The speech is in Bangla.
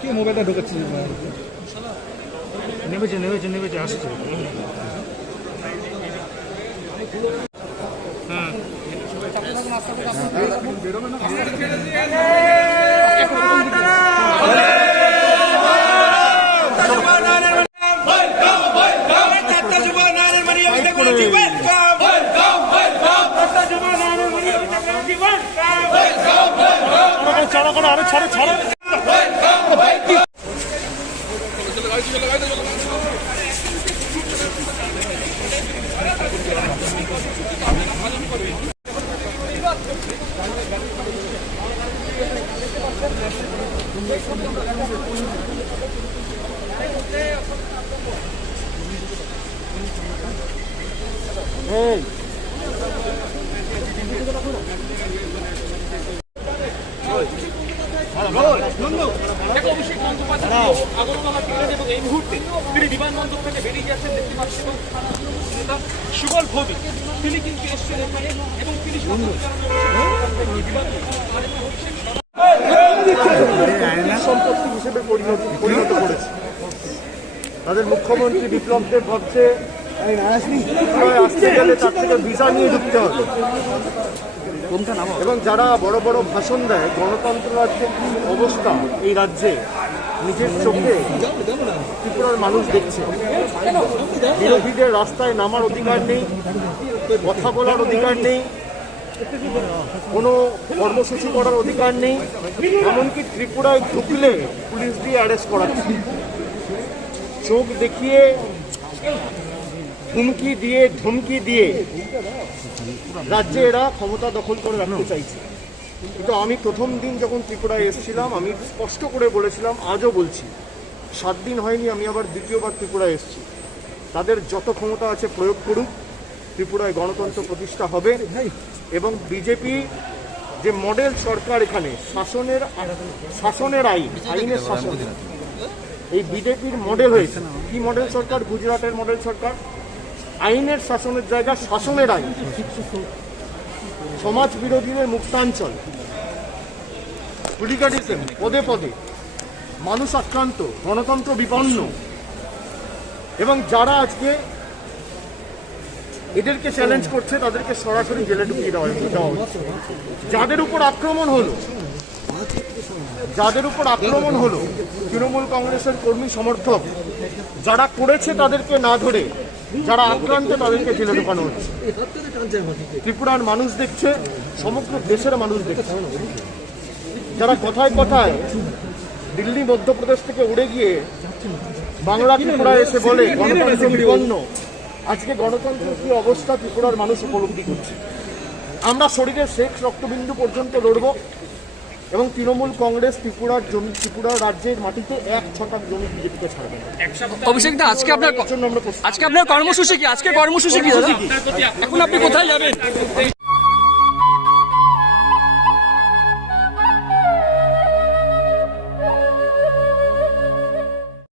কে মোবাইলটা ঢোকাচ্ছে নেমেছে আসছে। হ্যাঁ ছাড়া করে আরে ছাড়ো ছাড়ো অভিষেক বন্দ্যোপাধ্যায় আগরতলা থেকে এবং এই মুহূর্তে তিনি বিমানবন্দর থেকে বেরিয়ে যাচ্ছেন দেখতে পাচ্ছেন নেতা সুবল ভৌমিক তিনি কিন্তু এসছেন এখানে এবং তিনি সম্পত্তি হিসেবে পরিণত করেছে। তাদের মুখ্যমন্ত্রী বিপ্লব দেব ভাবছে আসতে গেলে তার থেকে ভিসা নিয়ে ঢুকতে হবে এবং যারা বড় বড় ভাষণ দেয় গণতন্ত্র রাজ্যের কি অবস্থা এই রাজ্যে নিজের চোখে ত্রিপুরার মানুষ দেখছে। বিরোধীদের রাস্তায় নামার অধিকার নেই, কথা বলার অধিকার নেই, কোনো কর্মসূচি করার অধিকার নেই, এমনকি ত্রিপুরায় ঢুকলে পুলিশ দিয়ে অ্যারেস্ট করাচ্ছে, চোখ দেখিয়ে ধমকি দিয়ে রাজ্যে এরা ক্ষমতা দখল করে রাখতে চাইছে। কিন্তু আমি প্রথম দিন যখন ত্রিপুরায় এসেছিলাম আমি স্পষ্ট করে বলেছিলাম, আজও বলছি, 7 দিন হয়নি আমি আবার দ্বিতীয়বার ত্রিপুরায় এসেছি, তাদের যত ক্ষমতা আছে প্রয়োগ করুক, ত্রিপুরায় গণতন্ত্র প্রতিষ্ঠা হবে এবং বিজেপি যে মডেল সরকার এখানে শাসনের আইনের শাসন, এই বিজেপির মডেল হয়েছে। কি মডেল সরকার? গুজরাটের মডেল সরকার। আইনের শাসনের জায়গা শাসনের আইন, সমাজ বিরোধীদের মুক্তাঞ্চল, হুলিগানিজম পদে পদে, মানুষ আক্রান্ত, গণতন্ত্র বিপন্ন এবং যারা আজকে এদেরকে চ্যালেঞ্জ করছে তাদেরকে সরাসরি জেলে ঢুকিয়ে দেওয়া হচ্ছে। যাদের উপর আক্রমণ হলো তৃণমূল কংগ্রেসের কর্মী সমর্থক, যারা করেছে তাদেরকে না ধরে যারা আক্রান্ত তাদেরকে জেলে ঢোকানো হচ্ছে। ত্রিপুরার মানুষ দেখছে, সমগ্র দেশের মানুষ দেখছে। যারা কথায় কথায় দিল্লি মধ্যপ্রদেশ থেকে উড়ে গিয়ে বাংলা ত্রিপুরায় এসে বলে গণতন্ত্র বিপন্ন, আজকে গণতন্ত্রের কি অবস্থা ত্রিপুরার মানুষ উপলব্ধি করছে। আমরা শরীরের শেষ রক্তবিন্দু পর্যন্ত লড়ব এবং তৃণমূল কংগ্রেস ত্রিপুরা রাজ্যের মাটিতে 1 ছটাক জমি বিজেপিকে ছাড়বে না। অভিষেক দা, আজকে আপনার কর্মসূচি কি? এখন আপনি কোথায় যাবেন?